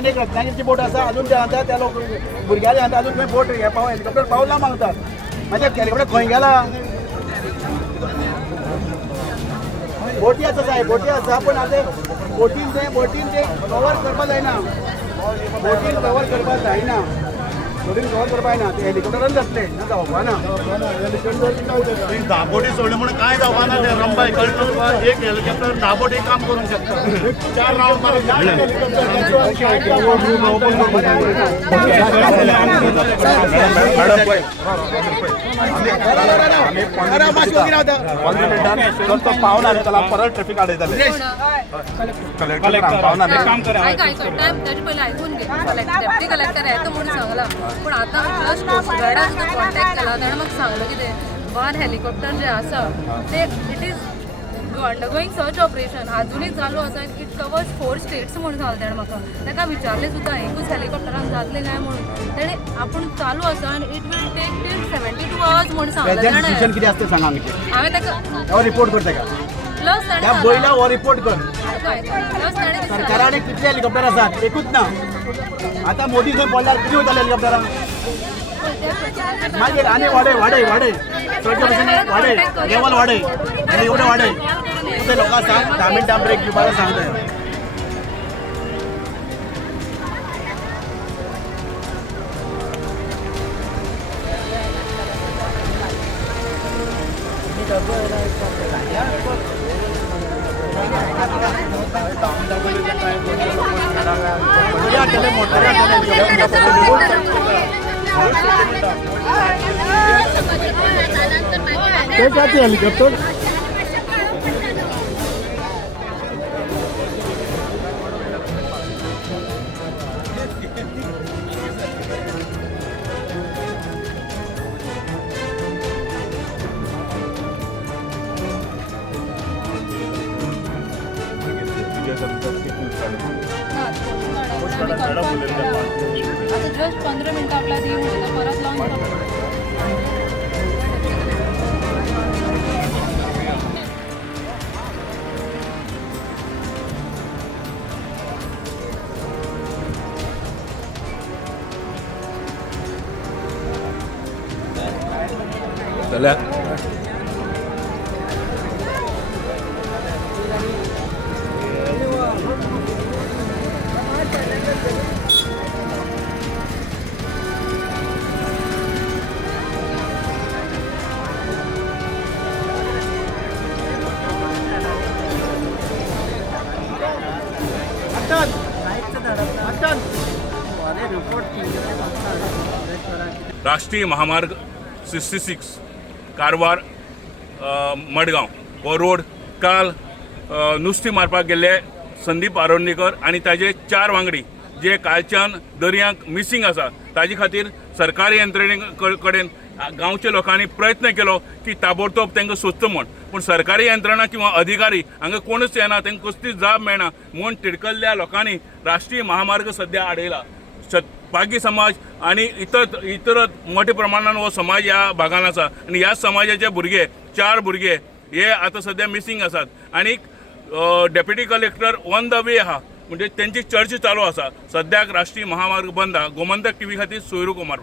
आनी एक रत्नागिरीची बोट आसा अजून ते आता त्या लोक भुरग्याले आता अजून थंय बोट हे हेलिकॉप्टर पावला मागतात मागीर हेलिकॉप्टर खंय गेला बोटी आसा साहेब बोटी आसा पण आता बोटीन ते कवर करपा जायना बोटीन कवर करपा जायना बोटीन कवर करपा जायना ते हेलिकॉप्टरान जातले ना जावपा ना दाबोटी सोडले म्हणून काय जावपा ना ते रंबाय कळटा तुका एक हेलिकॉप्टर दाबोटी काम करूंक शकता 4 राउंड मारून तो पावना त्याला परत ट्रॅफिक आडयताले कलेक्टर पावना काम करा टाइम त्याची पहिले ऐकून घे डेप्टी कलेक्टर येतो म्हणून सांगला पण आता जस्ट कोस्टगार्डान सुद्धा कॉन्टॅक्ट केला ताणें म्हाका सांगलें कितें वन हेलिकॉप्टर जे आसा ते इट इज अंडरगोईंग सर्च ऑपरेशन अजूनही चालू आसा इट कवर्स 4 स्टेट्स म्हणून सांगलें ताणें म्हाका ताका विचारलें सुद्दां एकूच हेलिकॉप्टरान जातलें काय म्हणून ताणें आपूण चालू आसा आनी it will take till 72 hours म्हणून सांगलें ताणें कितें आसता सांगा आमचे हांवें ताका रिपोर्ट कर ताका प्लस त्या बैला हो रिपोर्ट कर प्लस ताणें सरकारान कितले हेलिकॉप्टर आसात एकूच ना आता मोदी थंय पडल्यार कितें वयताले हेलिकॉप्टरान मागीर आनी वाडय वाडय लेवल वाडय आनी एवढे वाडय ते लोकांक सांग 10 मिनटां ब्रेक दिवपाक सांग ते हेलिकॉप्टर आता जस्ट 15 मिनिटं आपल्या ती म्हणजे परत लावून राष्ट्रीय महामार्ग 66 कारवार मडगांव हो रोड काल नुस्तें मारपाक गेल्ले संदीप आरोंडेकर आनी ताजे 4 वांगडी जे कालच्यान दर्यांक मिसींग आसा ताजे खातीर सरकारी यंत्रणे कडेन गांवच्या लोकांनी प्रयत्न केलो की ताबडतोब तांकां सोदचो म्हण पूण सरकारी यंत्रणा किंवा अधिकारी हांगा कोणूच येना तांकां कसलीच जाप मेळना म्हूण तिडकल्ल्या लोकांनी राष्ट्रीय महामार्ग सद्या आडयला पागी समाज आणि इतर मोठ्या प्रमाणात हो समाज ह्या भागान आसा आणि ह्या समाजाचे भुरगे 4 भुरगे हे आता सध्या मिसींग आसात आणि deputy collector on the way आहा म्हणजे त्यांची चर्चा चालू आसा सद्याक राष्ट्रीय महामार्ग बंद आहा गोमंतक टीव्ही खातीर सोयरू कुमार